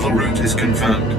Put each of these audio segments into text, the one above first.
travel route is confirmed.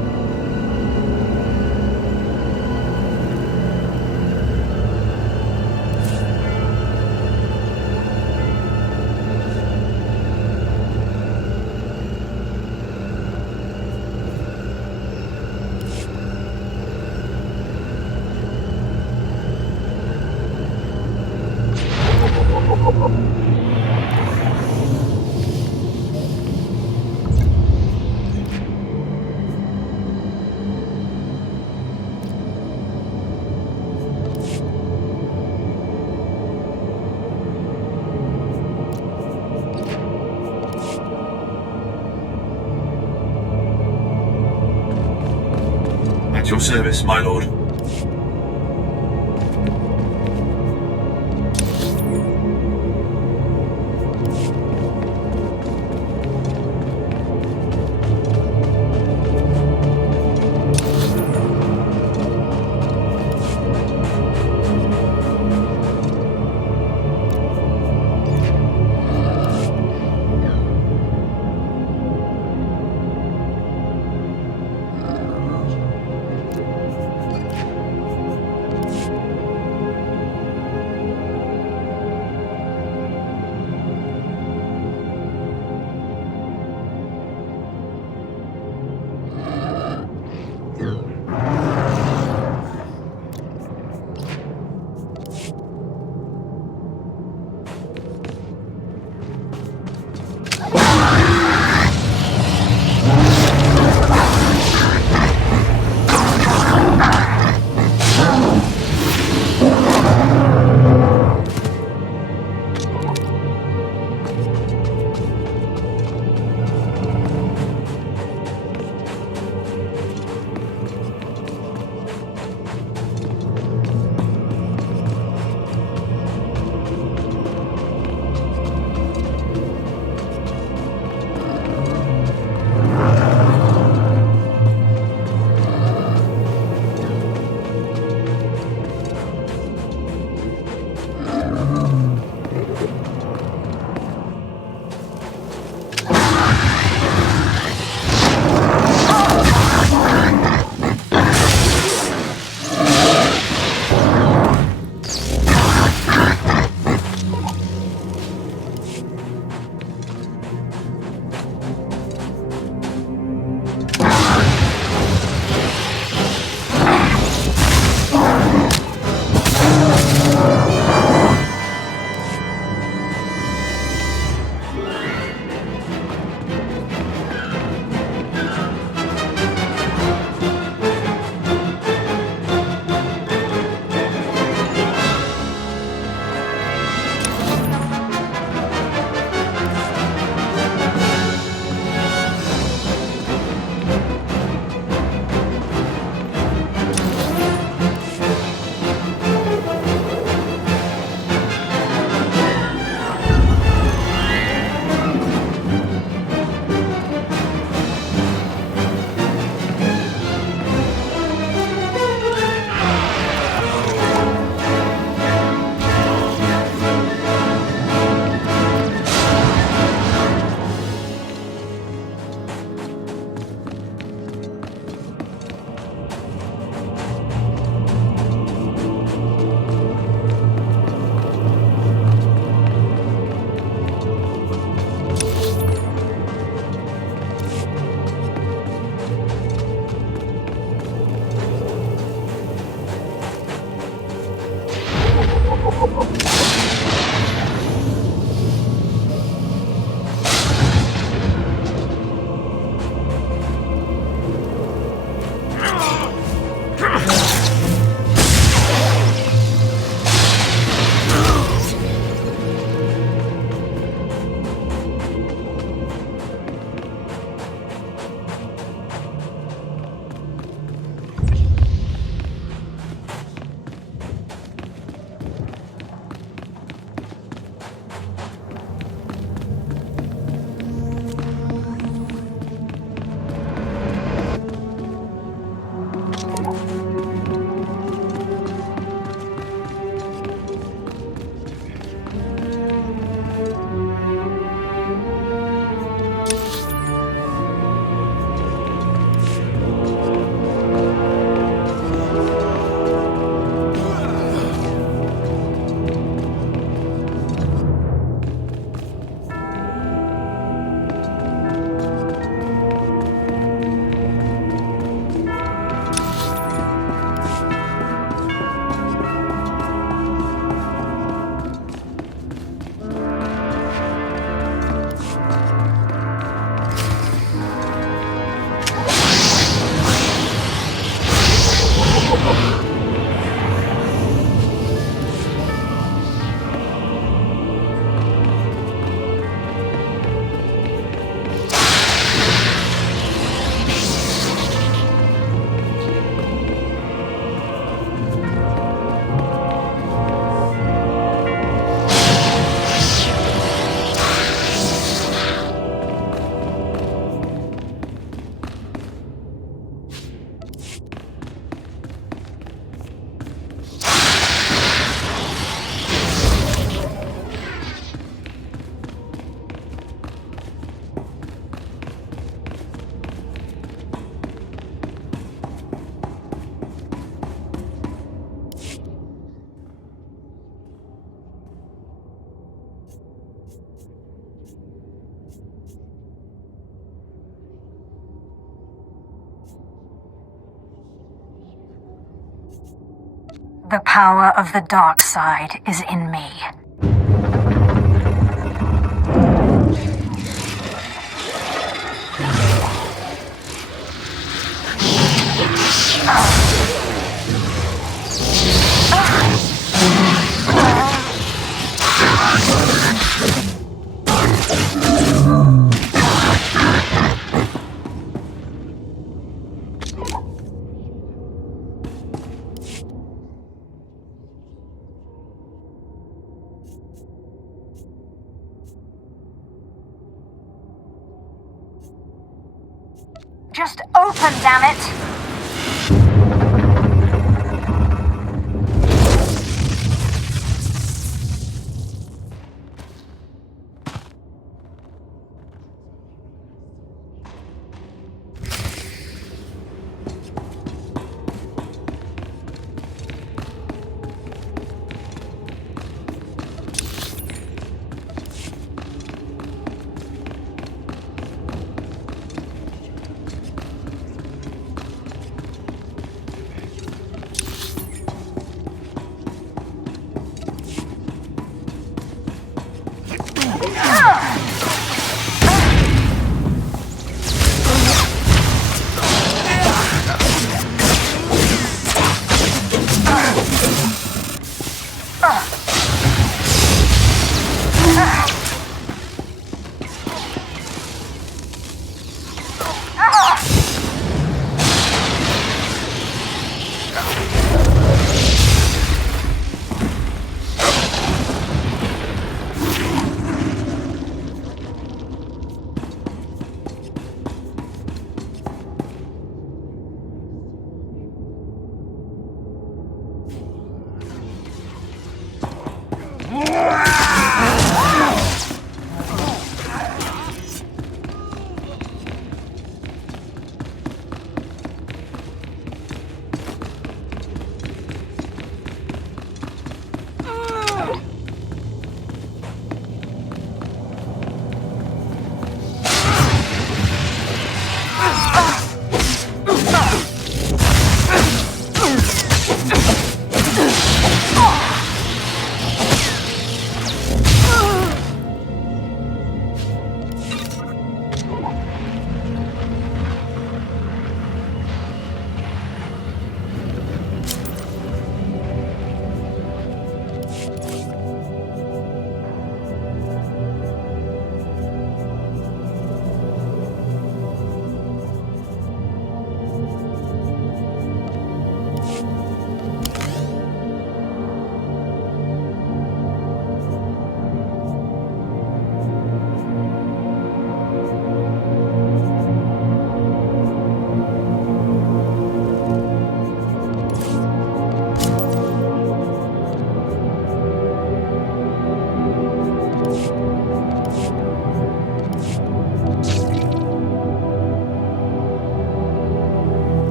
At your service, my lord. The power of the dark side is in me. Just open, damn it!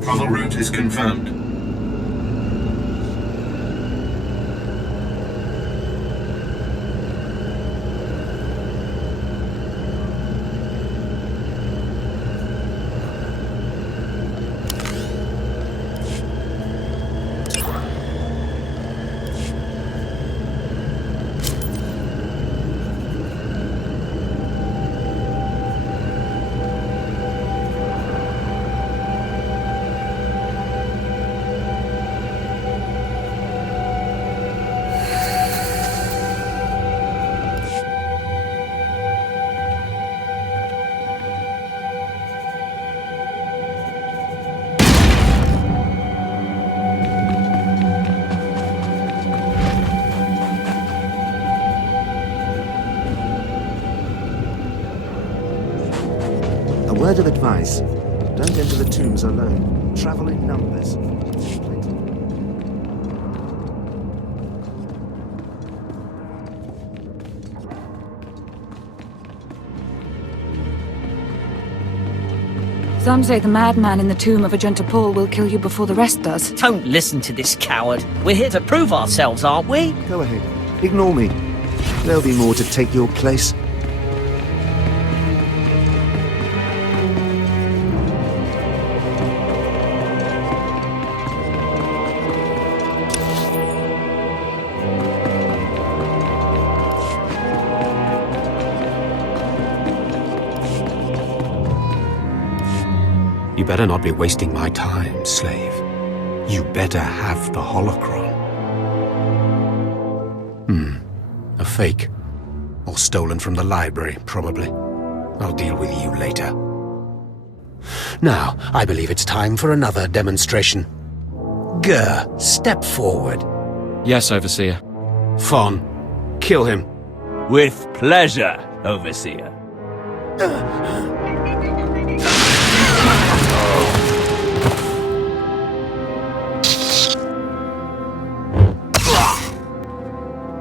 Travel route is confirmed. A word of advice. Don't enter the tombs alone. Travel in numbers. Some say the madman in the tomb of Agenta Paul will kill you before the rest does. Don't listen to this coward. We're here to prove ourselves, aren't we? Go ahead. Ignore me. There'll be more to take your place. You better not be wasting my time, slave. You better have the holocron. A fake. Or stolen from the library, probably. I'll deal with you later. Now, I believe it's time for another demonstration. Gur, step forward. Yes, Overseer. Fon, kill him. With pleasure, Overseer.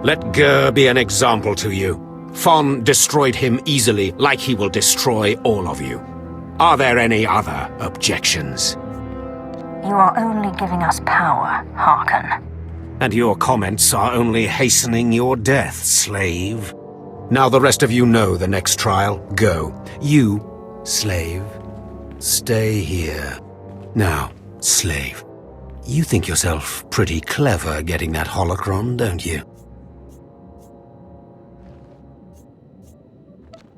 Let Gur be an example to you. Fon destroyed him easily, like he will destroy all of you. Are there any other objections? You are only giving us power, Harkon. And your comments are only hastening your death, slave. Now the rest of you know the next trial. Go. You, slave, stay here. Now, slave, you think yourself pretty clever getting that holocron, don't you?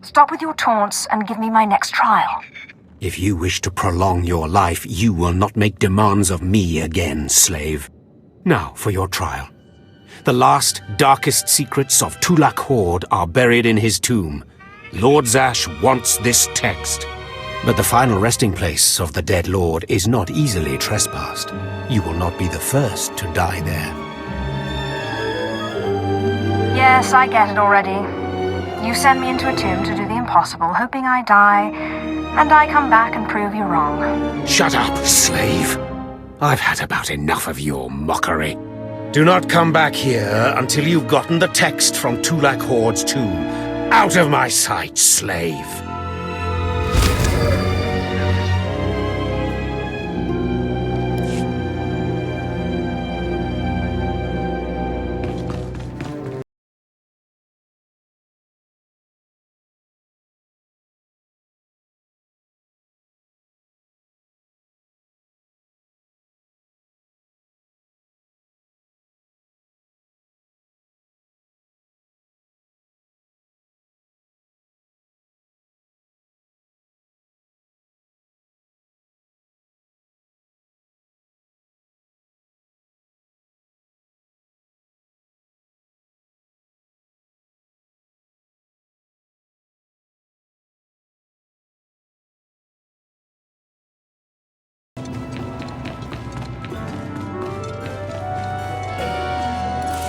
Stop with your taunts and give me my next trial. If you wish to prolong your life, you will not make demands of me again, slave. Now for your trial. The last, darkest secrets of Tulak Horde are buried in his tomb. Lord Zash wants this text. But the final resting place of the dead lord is not easily trespassed. You will not be the first to die there. Yes, I get it already. You send me into a tomb to do the impossible, hoping I die, and I come back and prove you wrong. Shut up, slave. I've had about enough of your mockery. Do not come back here until you've gotten the text from Tulak Horde's tomb. Out of my sight, slave.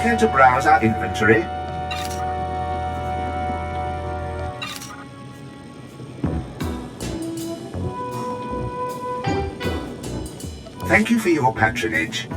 Care to browse our inventory? Thank you for your patronage.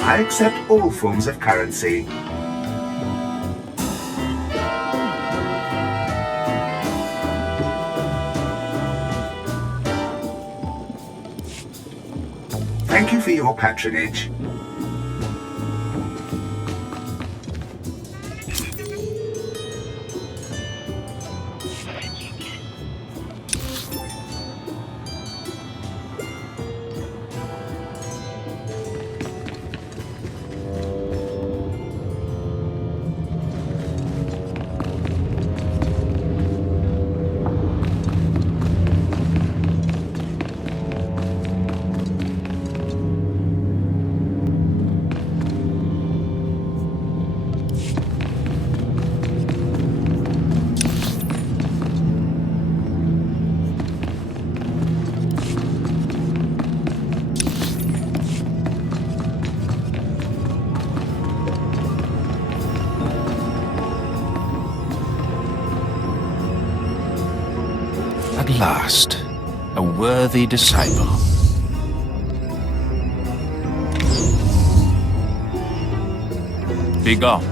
I accept all forms of currency. Thank you for your patronage. At last, a worthy disciple. Begone.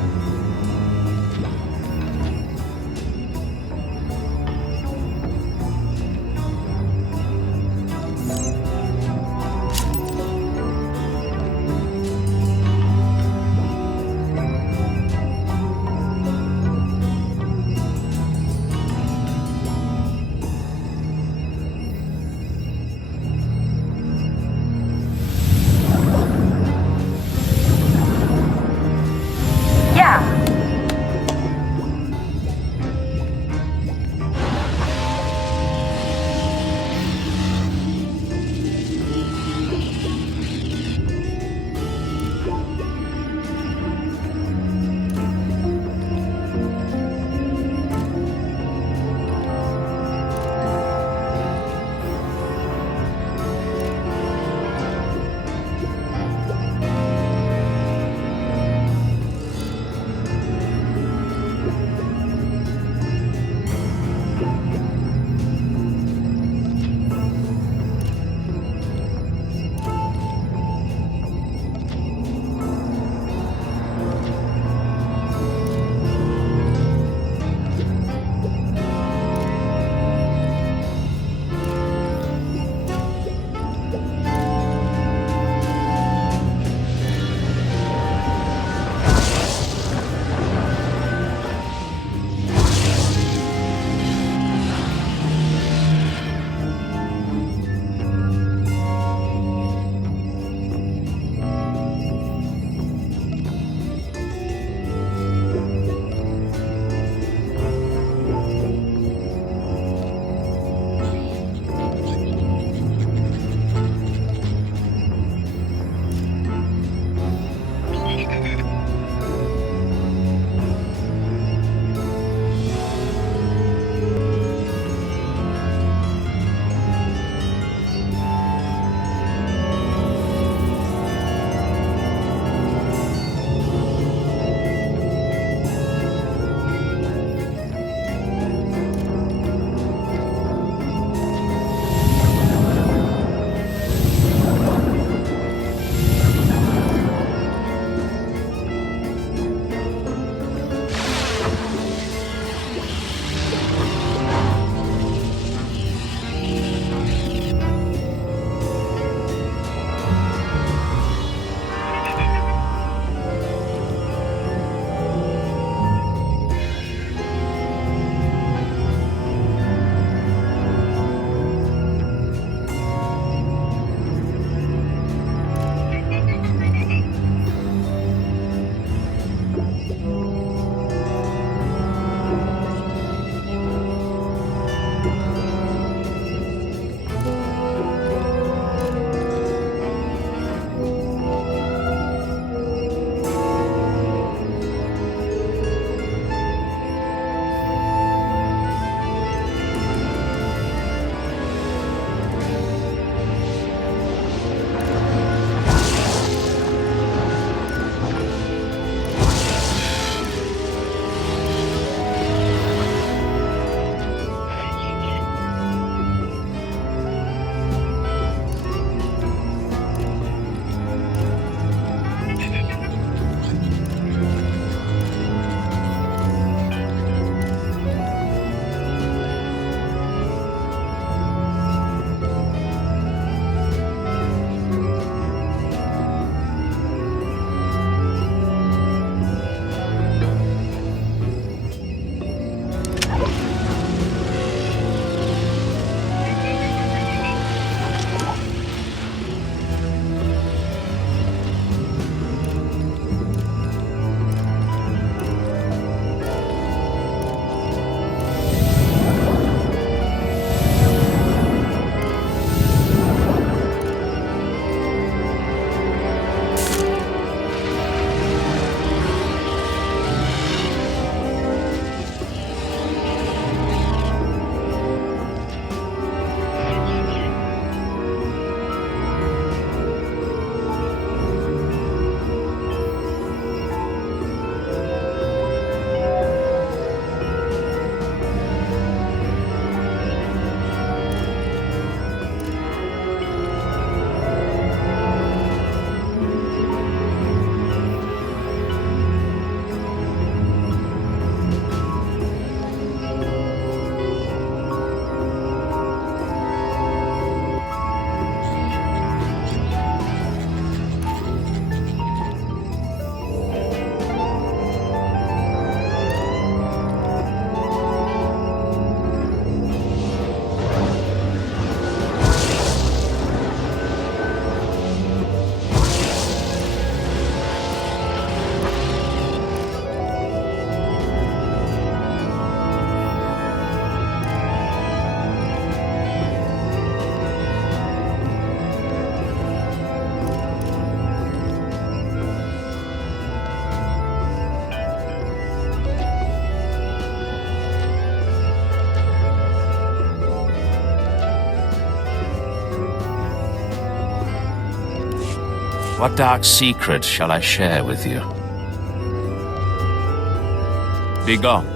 What dark secret shall I share with you? Begone.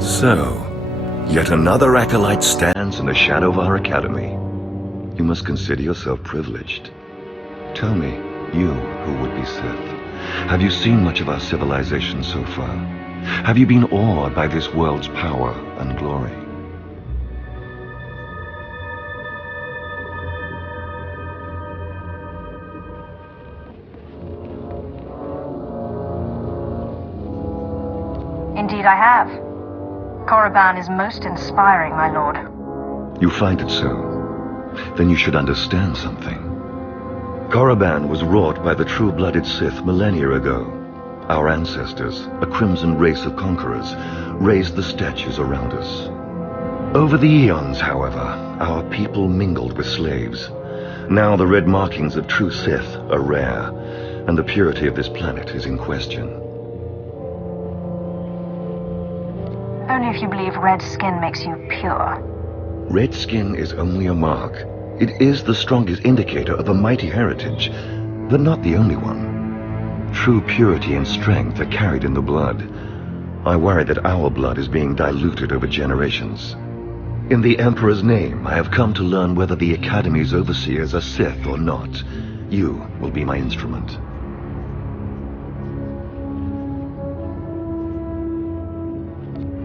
So, yet another acolyte stands in the shadow of our academy. You must consider yourself privileged. Tell me, you who would be Sith, have you seen much of our civilization so far? Have you been awed by this world's power and glory? Indeed I have. Korriban is most inspiring, my lord. You find it so? Then you should understand something. Korriban was wrought by the true-blooded Sith millennia ago. Our ancestors, a crimson race of conquerors, raised the statues around us. Over the eons, however, our people mingled with slaves. Now the red markings of true Sith are rare, and the purity of this planet is in question. Only if you believe red skin makes you pure. Red skin is only a mark. It is the strongest indicator of a mighty heritage, but not the only one. True purity and strength are carried in the blood. I worry that our blood is being diluted over generations. In the Emperor's name, I have come to learn whether the Academy's overseers are Sith or not. You will be my instrument.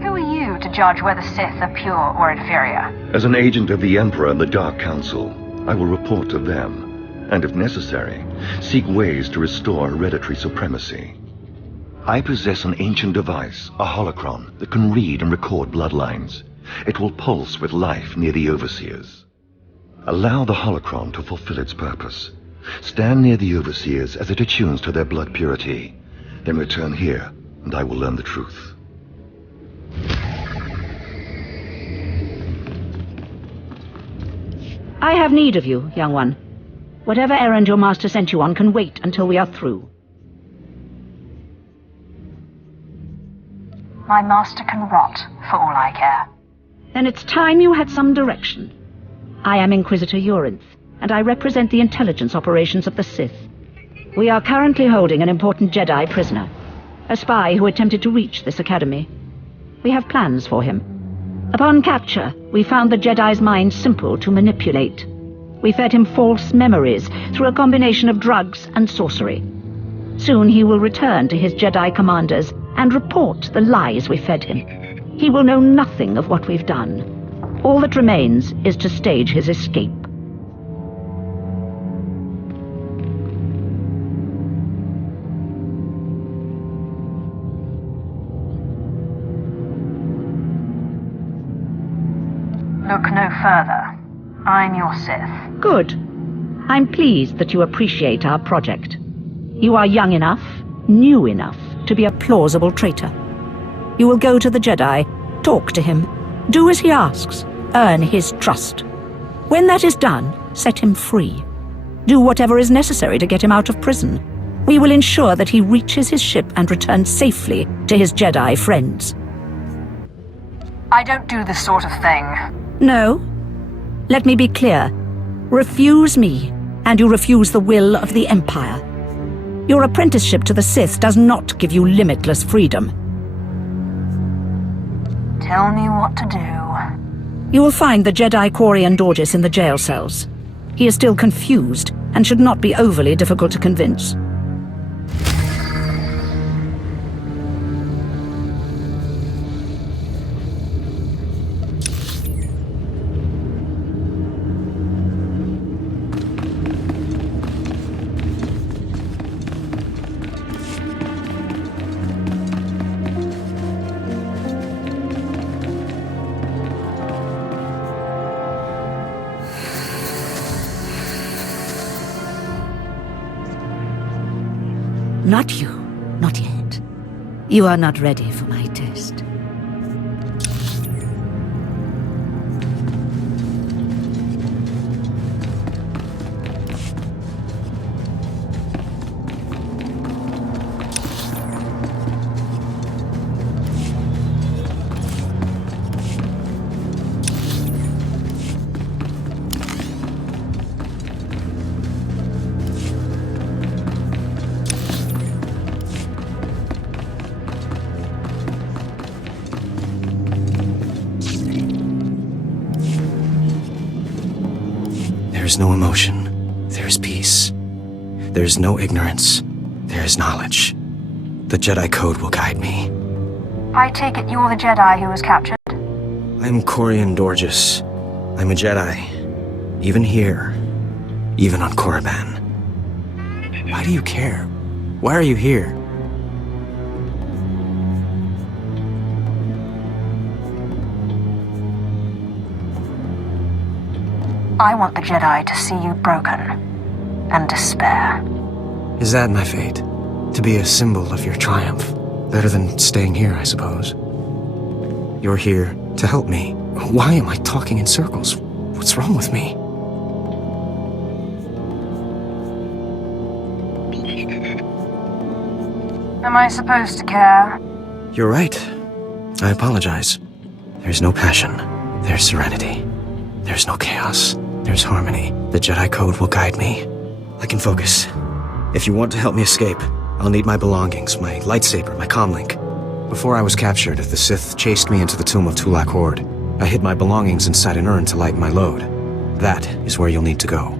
Who are you to judge whether Sith are pure or inferior? As an agent of the Emperor and the Dark Council, I will report to them, and if necessary, seek ways to restore hereditary supremacy. I possess an ancient device, a holocron, that can read and record bloodlines. It will pulse with life near the overseers. Allow the holocron to fulfill its purpose. Stand near the overseers as it attunes to their blood purity. Then return here, and I will learn the truth. I have need of you, young one. Whatever errand your master sent you on can wait until we are through. My master can rot, for all I care. Then it's time you had some direction. I am Inquisitor Urinth, and I represent the intelligence operations of the Sith. We are currently holding an important Jedi prisoner, a spy who attempted to reach this academy. We have plans for him. Upon capture, we found the Jedi's mind simple to manipulate. We fed him false memories through a combination of drugs and sorcery. Soon he will return to his Jedi commanders and report the lies we fed him. He will know nothing of what we've done. All that remains is to stage his escape. Look no further. I'm your Sith. Good. I'm pleased that you appreciate our project. You are young enough, new enough, to be a plausible traitor. You will go to the Jedi, talk to him, do as he asks, earn his trust. When that is done, set him free. Do whatever is necessary to get him out of prison. We will ensure that he reaches his ship and returns safely to his Jedi friends. I don't do this sort of thing. No. Let me be clear. Refuse me, and you refuse the will of the Empire. Your apprenticeship to the Sith does not give you limitless freedom. Tell me what to do. You will find the Jedi Quarian Dorgis in the jail cells. He is still confused, and should not be overly difficult to convince. Not you. Not yet. You are not ready for my test. There is no emotion. There is peace. There is no ignorance. There is knowledge. The Jedi Code will guide me. I take it you're the Jedi who was captured? I'm Corian Dorgus. I'm a Jedi. Even here. Even on Korriban. Why do you care? Why are you here? I want the Jedi to see you broken and despair. Is that my fate? To be a symbol of your triumph? Better than staying here, I suppose. You're here to help me. Why am I talking in circles? What's wrong with me? Am I supposed to care? You're right. I apologize. There's no passion. There's serenity. There's no chaos. There's harmony. The Jedi Code will guide me. I can focus. If you want to help me escape, I'll need my belongings, my lightsaber, my comlink. Before I was captured, the Sith chased me into the tomb of Tulak Horde. I hid my belongings inside an urn to lighten my load. That is where you'll need to go.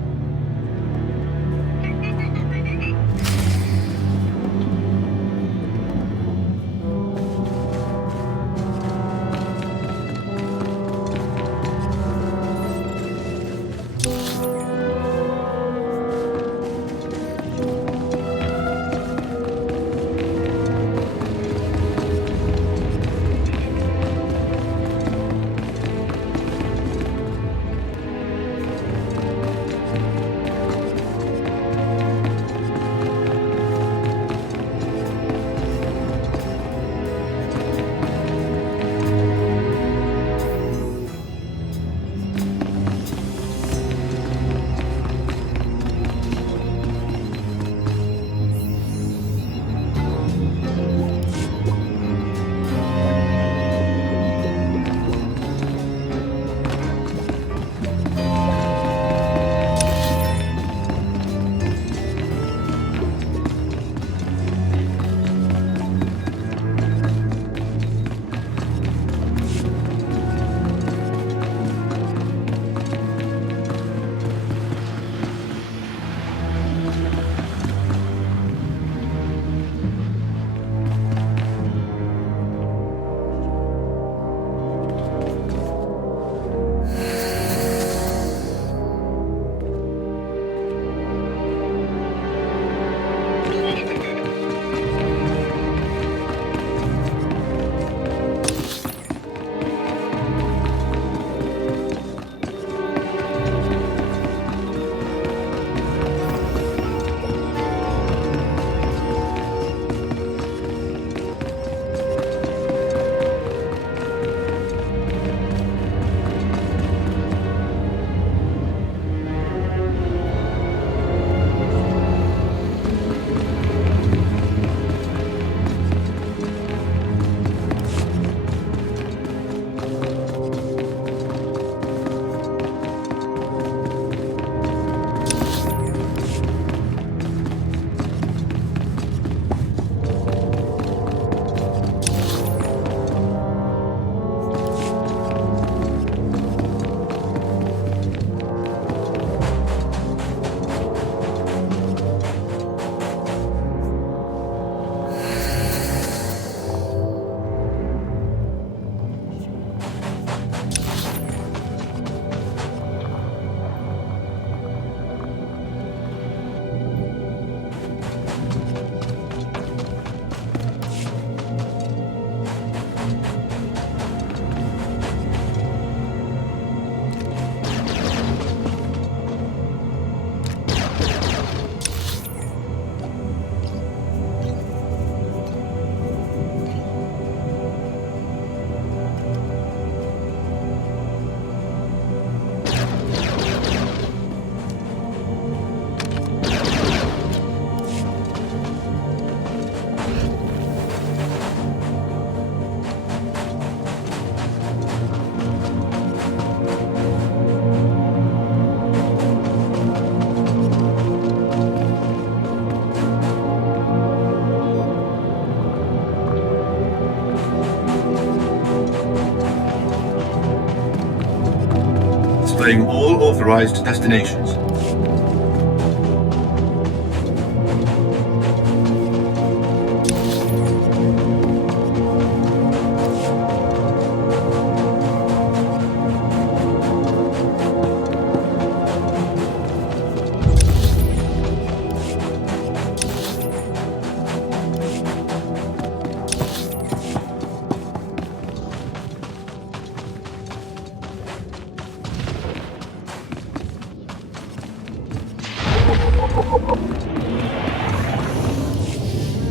Displaying all authorized destinations.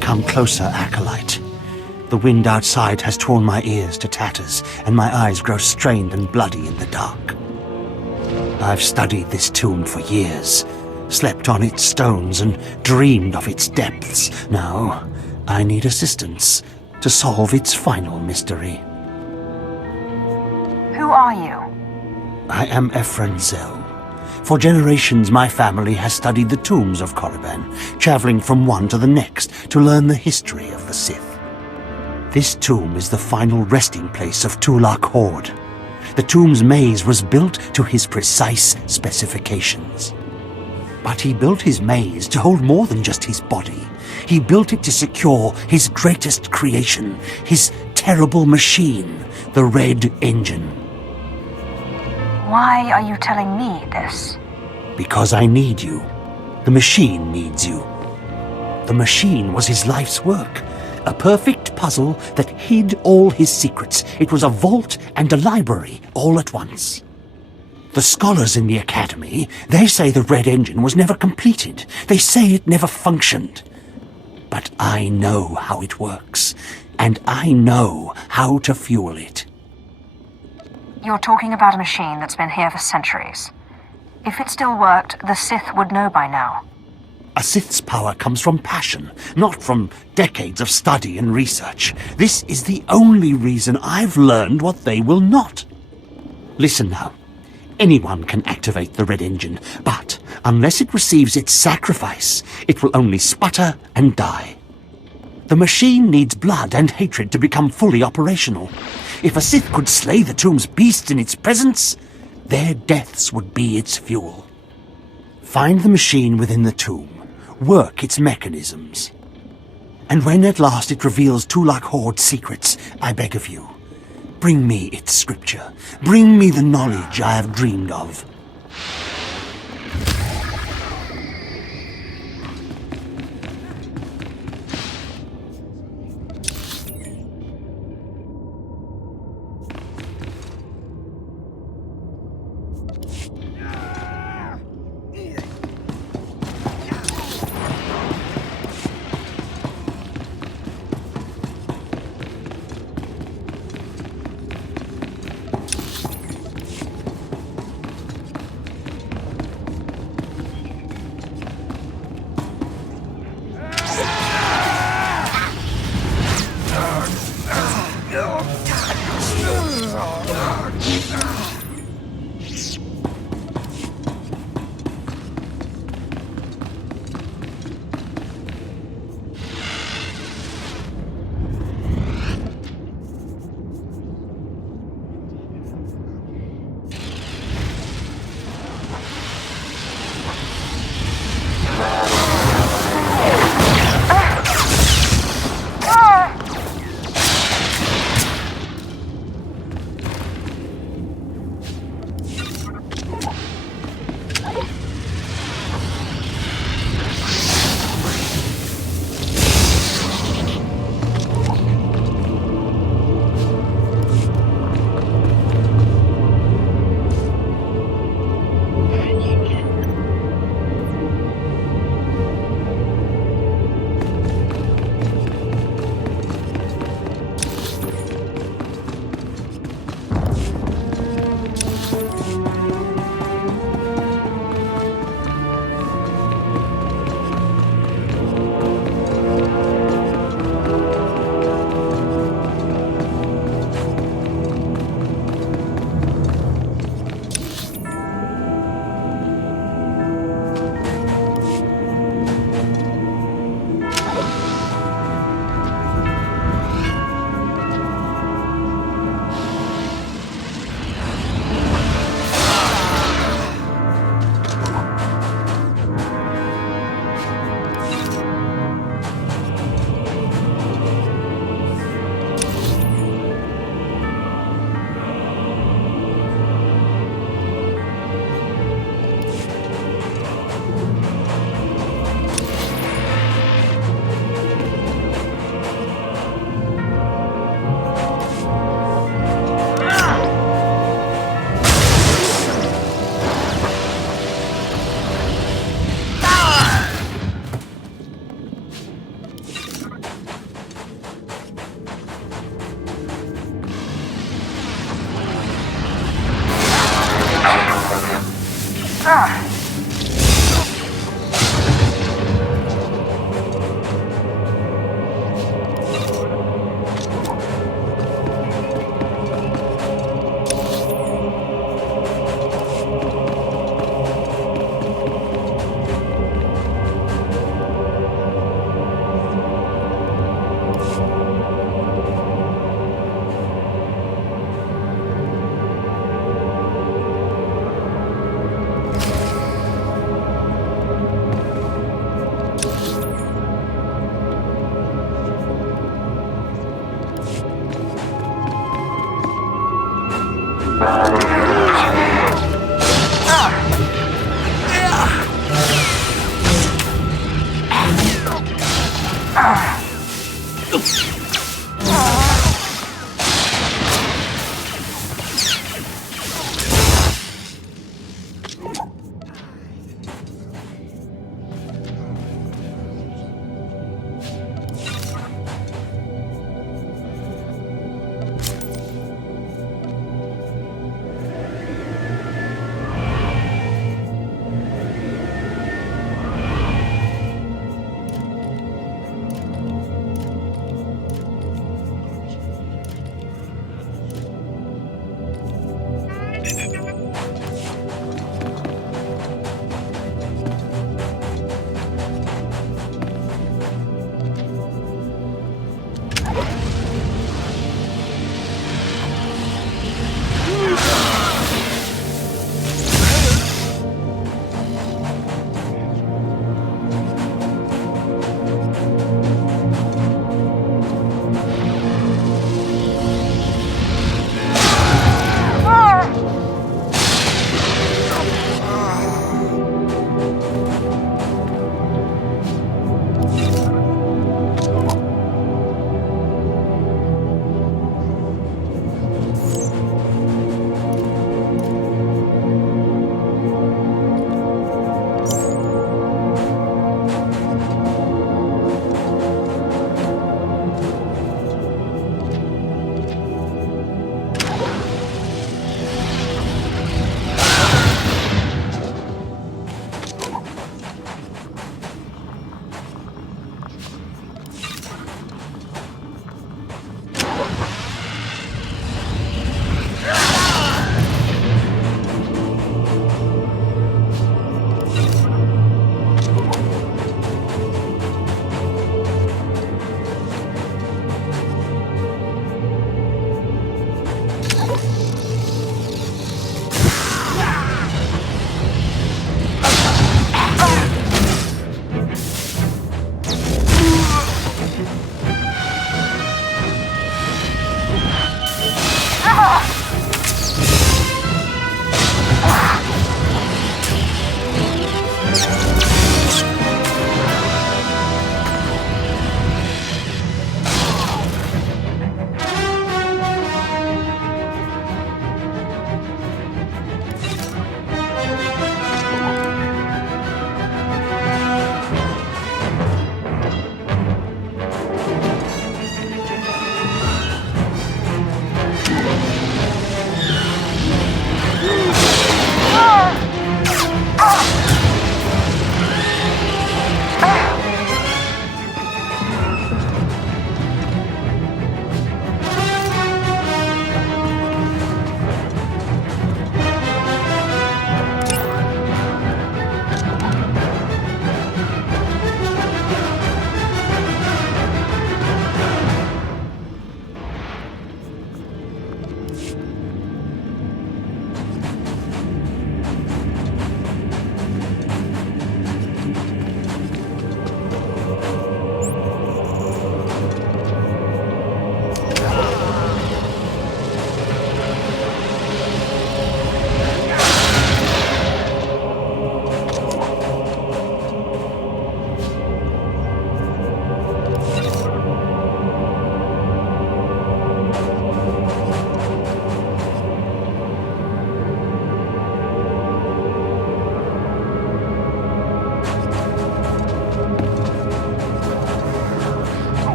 Come closer, Acolyte. The wind outside has torn my ears to tatters, and my eyes grow strained and bloody in the dark. I've studied this tomb for years, slept on its stones and dreamed of its depths. Now, I need assistance to solve its final mystery. Who are you? I am Ephraim Zell. For generations, my family has studied the tombs of Korriban, traveling from one to the next to learn the history of the Sith. This tomb is the final resting place of Tulak Horde. The tomb's maze was built to his precise specifications. But he built his maze to hold more than just his body. He built it to secure his greatest creation, his terrible machine, the Red Engine. Why are you telling me this? Because I need you. The machine needs you. The machine was his life's work. A perfect puzzle that hid all his secrets. It was a vault and a library all at once. The scholars in the Academy, they say the Red Engine was never completed. They say it never functioned. But I know how it works, and I know how to fuel it. You're talking about a machine that's been here for centuries. If it still worked, the Sith would know by now. A Sith's power comes from passion, not from decades of study and research. This is the only reason I've learned what they will not. Listen now. Anyone can activate the Red Engine, but unless it receives its sacrifice, it will only sputter and die. The machine needs blood and hatred to become fully operational. If a Sith could slay the tomb's beasts in its presence, their deaths would be its fuel. Find the machine within the tomb. Work its mechanisms. And when at last it reveals Tulak Horde's secrets, I beg of you, bring me its scripture. Bring me the knowledge I have dreamed of.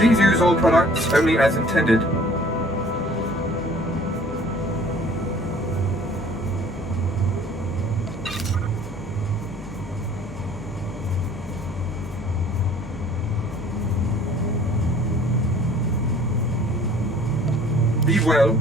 Please use all products only as intended. Be well.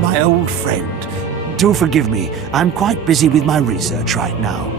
My old friend. Do forgive me. I'm quite busy with my research right now.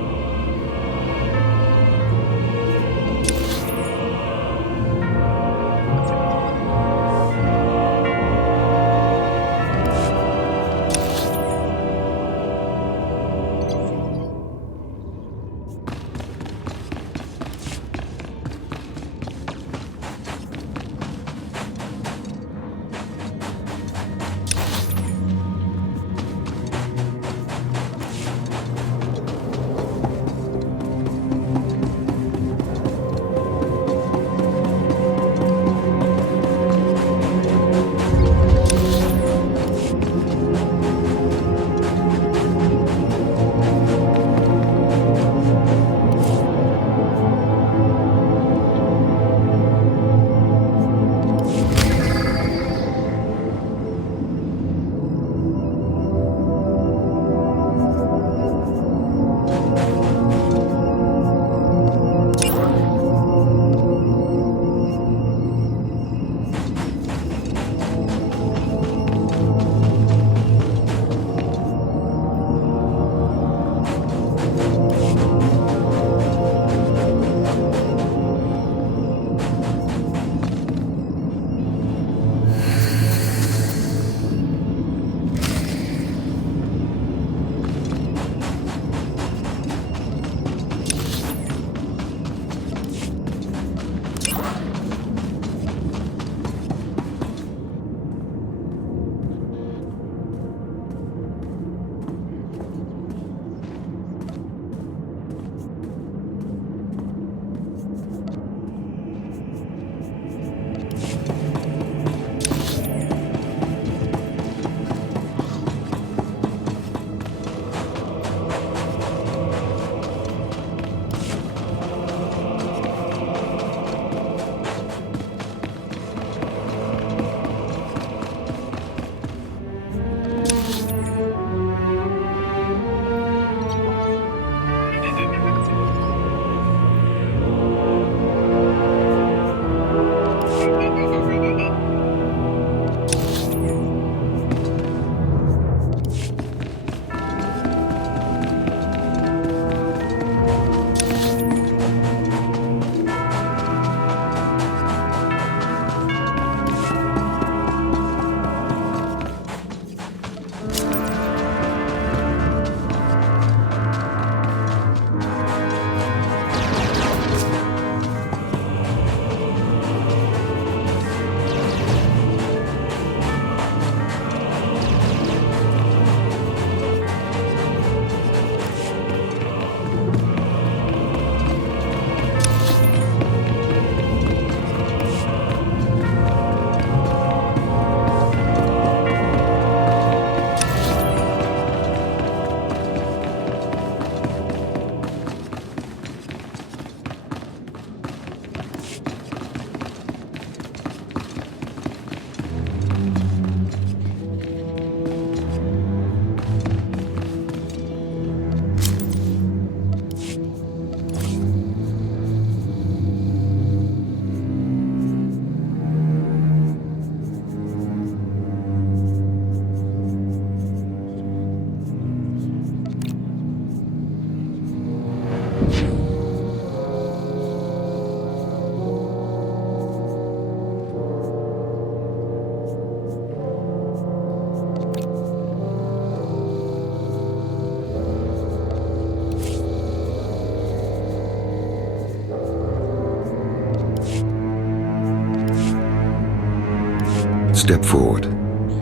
Step forward.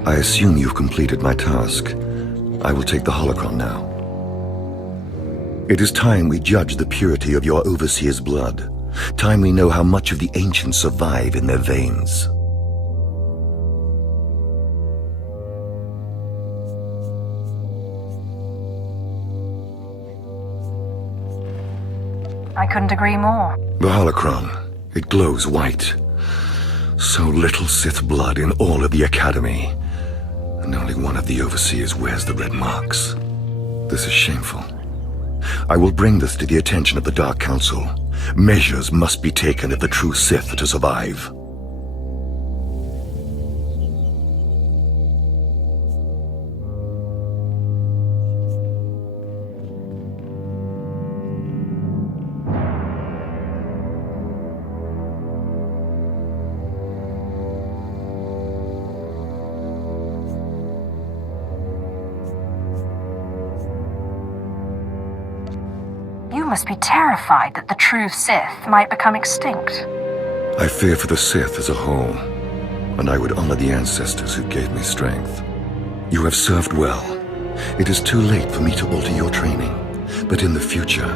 I assume you've completed my task. I will take the holocron now. It is time we judge the purity of your overseer's blood. Time we know how much of the ancients survive in their veins. I couldn't agree more. The holocron. It glows white. So little Sith blood in all of the Academy. And only one of the overseers wears the red marks. This is shameful. I will bring this to the attention of the Dark Council. Measures must be taken if the true Sith are to survive. You must be terrified that the true Sith might become extinct. I fear for the Sith as a whole, and I would honor the ancestors who gave me strength. You have served well. It is too late for me to alter your training, but in the future,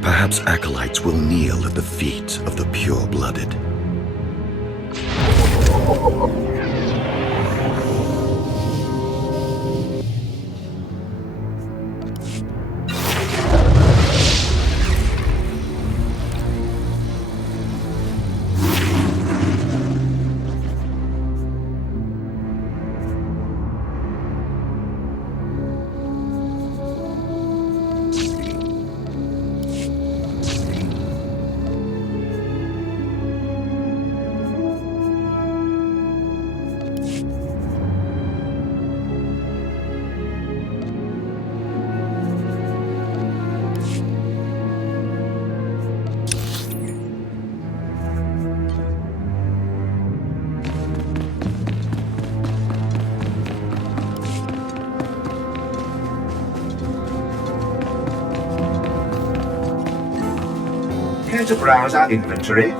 perhaps acolytes will kneel at the feet of the pure-blooded. Care to browse our inventory?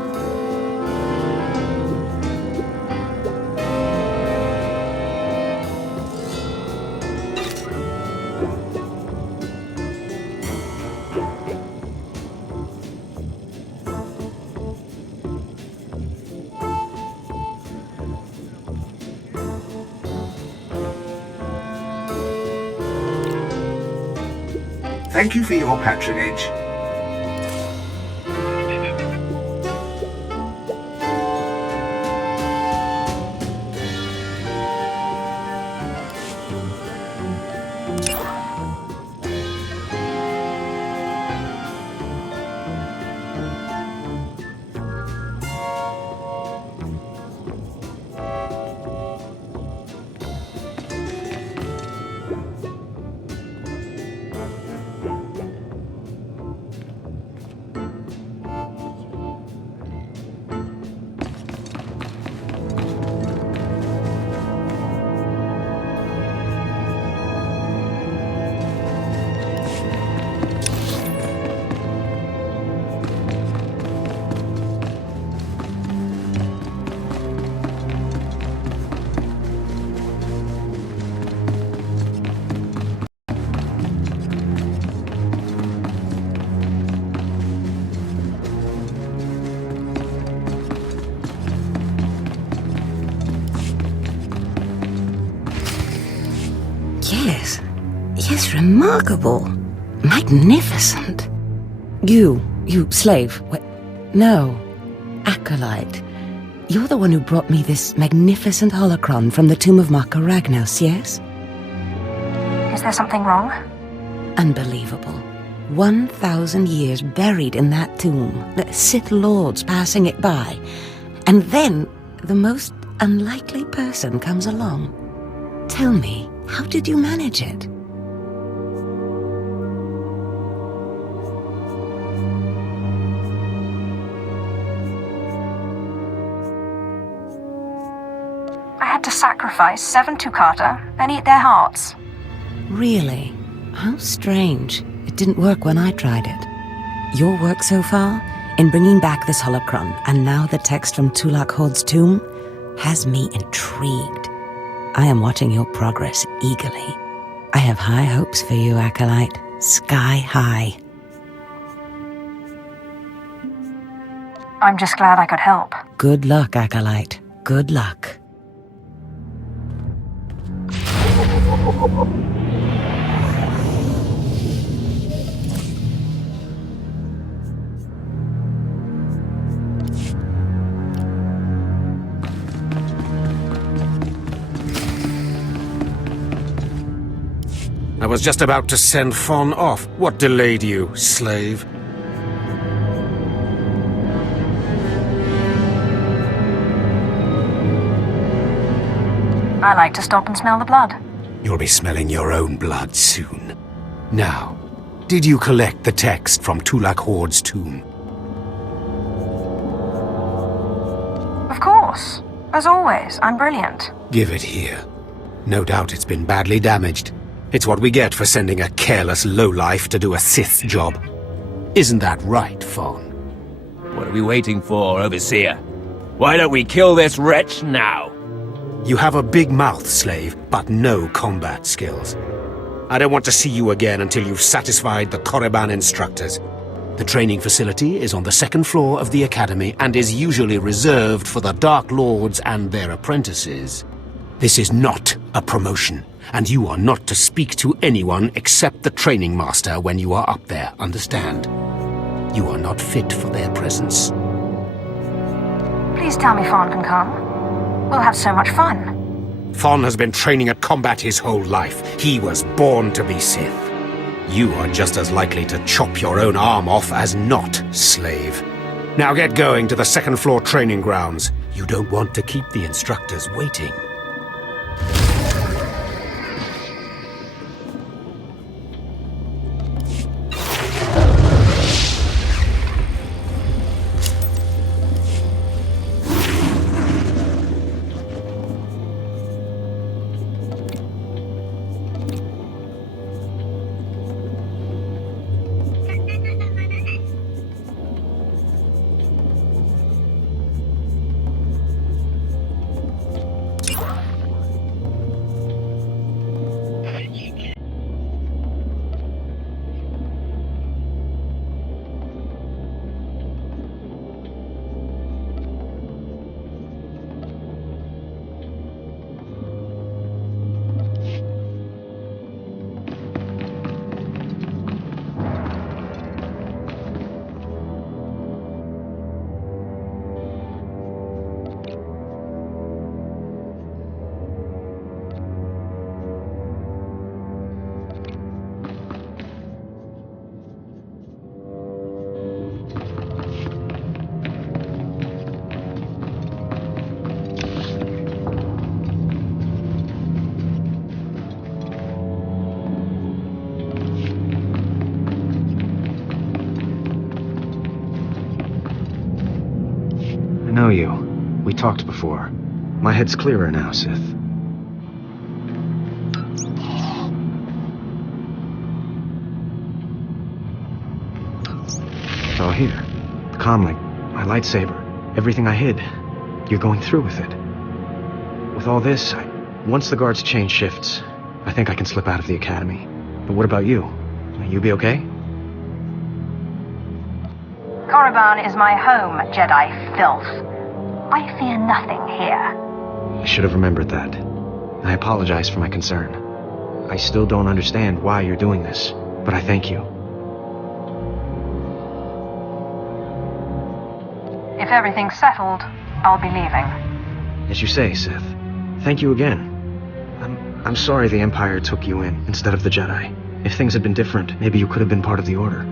Thank you for your patronage. Yes, remarkable. Magnificent. You slave. No, acolyte. You're the one who brought me this magnificent holocron from the tomb of Marka Ragnos, yes? Is there something wrong? Unbelievable. 1,000 years buried in that tomb, the Sith Lords passing it by, and then the most unlikely person comes along. Tell me, how did you manage it? I had to sacrifice 7 Tukata and eat their hearts. Really? How strange. It didn't work when I tried it. Your work so far, in bringing back this holocron, and now the text from Tulak Horde's tomb, has me intrigued. I am watching your progress eagerly. I have high hopes for you, Acolyte. Sky high. I'm just glad I could help. Good luck, Acolyte. Good luck. I was just about to send Fawn off. What delayed you, slave? I like to stop and smell the blood. You'll be smelling your own blood soon. Now, did you collect the text from Tulak Horde's tomb? Of course. As always, I'm brilliant. Give it here. No doubt it's been badly damaged. It's what we get for sending a careless lowlife to do a Sith job. Isn't that right, Fawn? What are we waiting for, Overseer? Why don't we kill this wretch now? You have a big mouth, slave, but no combat skills. I don't want to see you again until you've satisfied the Korriban instructors. The training facility is on the second floor of the Academy and is usually reserved for the Dark Lords and their apprentices. This is not a promotion, and you are not to speak to anyone except the training master when you are up there, understand? You are not fit for their presence. Please tell me Fawn can come. We'll have so much fun. Fawn has been training at combat his whole life. He was born to be Sith. You are just as likely to chop your own arm off as not, slave. Now get going to the second floor training grounds. You don't want to keep the instructors waiting. I know you. We talked before. My head's clearer now, Sith. It's all here. The comlink, my lightsaber, everything I hid. You're going through with it. With all this, once the guards change shifts, I think I can slip out of the academy. But what about you? You be okay? Korriban is my home, Jedi filth. I fear nothing here. I should have remembered that. I apologize for my concern. I still don't understand why you're doing this, but I thank you. If everything's settled, I'll be leaving. As you say, Sith. Thank you again. I'm sorry the Empire took you in instead of the Jedi. If things had been different, maybe you could have been part of the Order.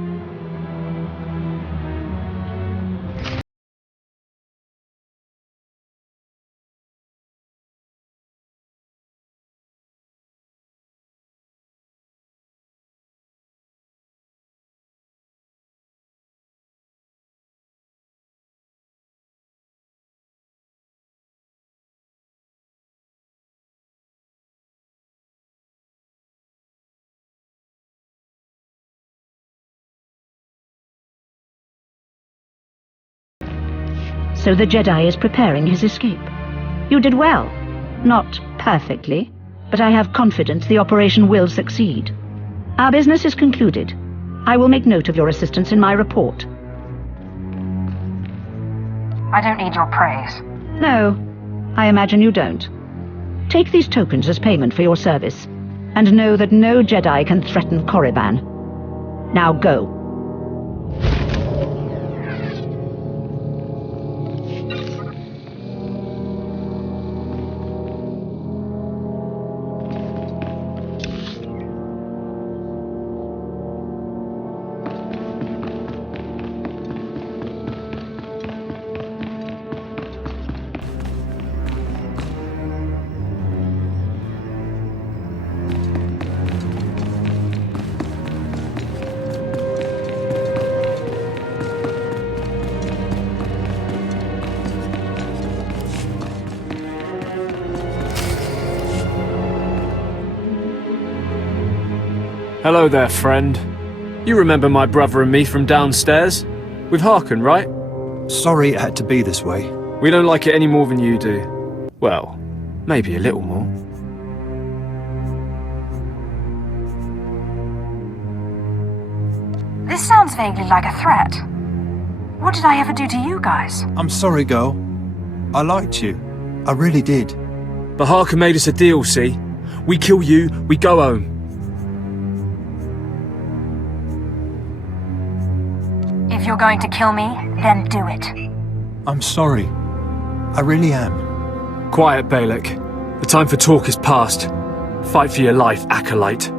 So the Jedi is preparing his escape. You did well. Not perfectly, but I have confidence the operation will succeed. Our business is concluded. I will make note of your assistance in my report. I don't need your praise. No, I imagine you don't. Take these tokens as payment for your service, and know that no Jedi can threaten Korriban. Now go. Hello there, friend. You remember my brother and me from downstairs? With Harkon, right? Sorry it had to be this way. We don't like it any more than you do. Well, maybe a little more. This sounds vaguely like a threat. What did I ever do to you guys? I'm sorry, girl. I liked you. I really did. But Harkon made us a deal, see? We kill you, we go home. If you're going to kill me, then do it. I'm sorry. I really am. Quiet, Balak. The time for talk is past. Fight for your life, Acolyte.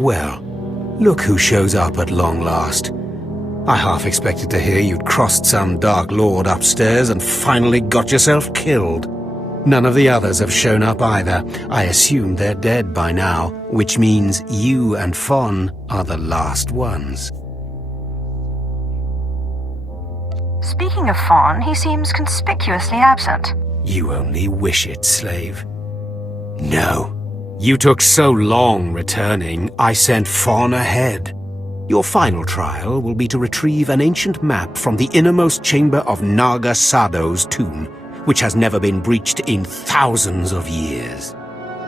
Well, look who shows up at long last. I half expected to hear you'd crossed some Dark Lord upstairs and finally got yourself killed. None of the others have shown up either. I assume they're dead by now, which means you and Fon are the last ones. Speaking of Fon, he seems conspicuously absent. You only wish it, slave. No. You took so long returning, I sent Fon ahead. Your final trial will be to retrieve an ancient map from the innermost chamber of Naga Sado's tomb, which has never been breached in thousands of years.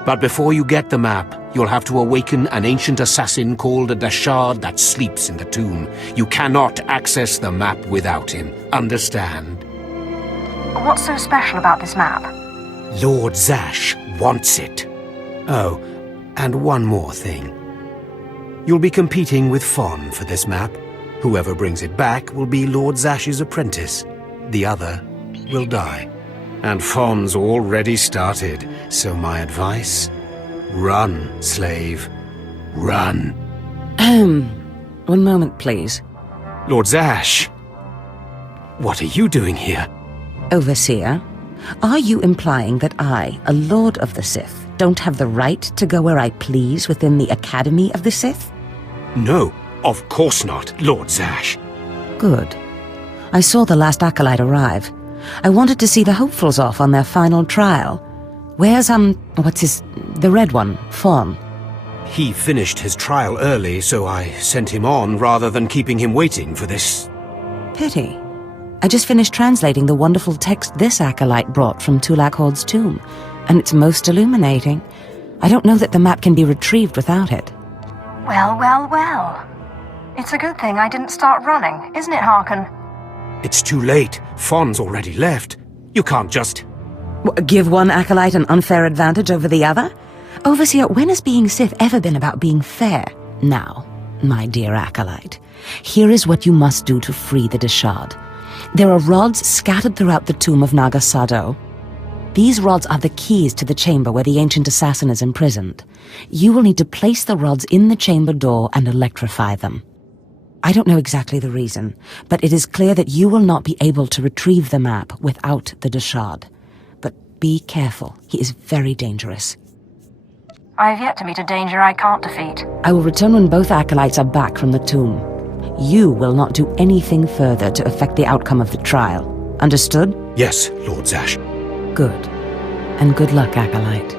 But before you get the map, you'll have to awaken an ancient assassin called a Dashard that sleeps in the tomb. You cannot access the map without him. Understand? What's so special about this map? Lord Zash wants it. Oh, and one more thing. You'll be competing with Fon for this map. Whoever brings it back will be Lord Zash's apprentice. The other will die. And Fon's already started, so my advice? Run, slave. Run. One moment, please. Lord Zash! What are you doing here? Overseer, are you implying that I, a Lord of the Sith, don't have the right to go where I please within the Academy of the Sith? No, of course not, Lord Zash. Good. I saw the last Acolyte arrive. I wanted to see the hopefuls off on their final trial. Where's, the red one, Fon? He finished his trial early, so I sent him on rather than keeping him waiting for this. Pity. I just finished translating the wonderful text this Acolyte brought from Tulak Horde's tomb, and it's most illuminating. I don't know that the map can be retrieved without it. Well. It's a good thing I didn't start running, isn't it, Harkon? It's too late. Fon's already left. You can't just... Give one Acolyte an unfair advantage over the other? Overseer, when has being Sith ever been about being fair? Now, my dear Acolyte, here is what you must do to free the Dashard. There are rods scattered throughout the tomb of Naga Sado. These rods are the keys to the chamber where the ancient assassin is imprisoned. You will need to place the rods in the chamber door and electrify them. I don't know exactly the reason, but it is clear that you will not be able to retrieve the map without the Dashad. But be careful, he is very dangerous. I have yet to meet a danger I can't defeat. I will return when both acolytes are back from the tomb. You will not do anything further to affect the outcome of the trial. Understood? Yes, Lord Zash. Good. And good luck, acolyte.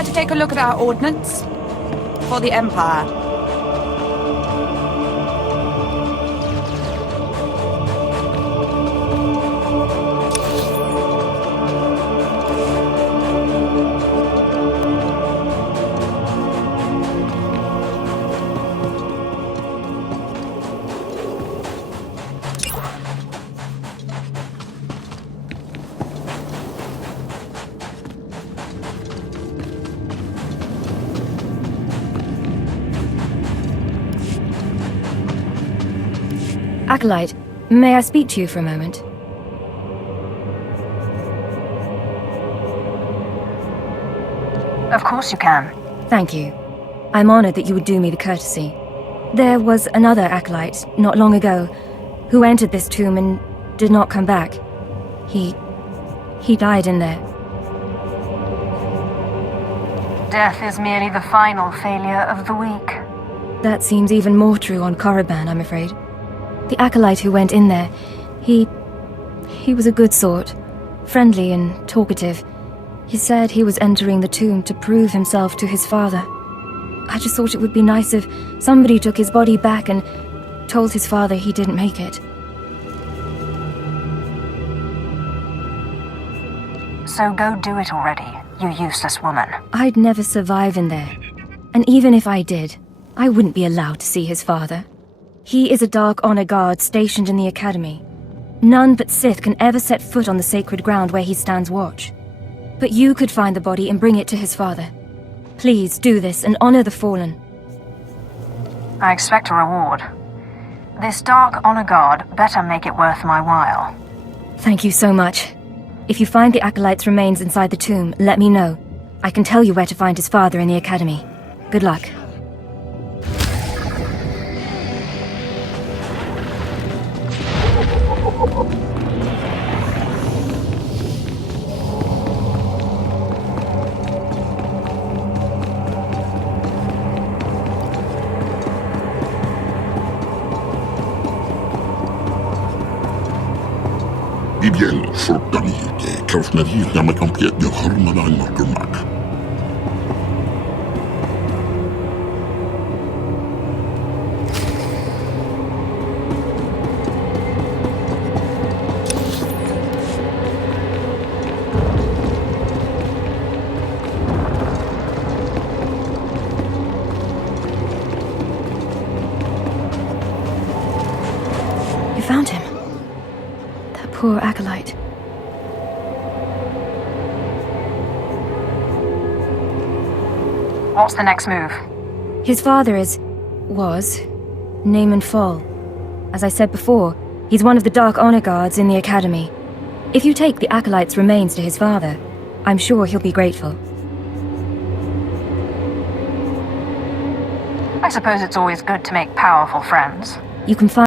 To take a look at our ordnance for the Empire. Acolyte, may I speak to you for a moment? Of course you can. Thank you. I'm honored that you would do me the courtesy. There was another acolyte, not long ago, who entered this tomb and did not come back. He died in there. Death is merely the final failure of the weak. That seems even more true on Korriban, I'm afraid. The acolyte who went in there, he was a good sort, friendly and talkative. He said he was entering the tomb to prove himself to his father. I just thought it would be nice if somebody took his body back and told his father he didn't make it. So go do it already, you useless woman. I'd never survive in there. And even if I did, I wouldn't be allowed to see his father. He is a Dark Honor Guard stationed in the Academy. None but Sith can ever set foot on the sacred ground where he stands watch. But you could find the body and bring it to his father. Please do this and honor the fallen. I expect a reward. This Dark Honor Guard better make it worth my while. Thank you so much. If you find the Acolyte's remains inside the tomb, let me know. I can tell you where to find his father in the Academy. Good luck. Bibiel Sortanike, Kaufnerier Yamakampiet, de Harmanain Markermak. You found him. That poor Acolyte. What's the next move? His father was Naaman Fall. As I said before, he's one of the Dark Honor Guards in the Academy. If you take the Acolyte's remains to his father, I'm sure he'll be grateful. I suppose it's always good to make powerful friends. You can find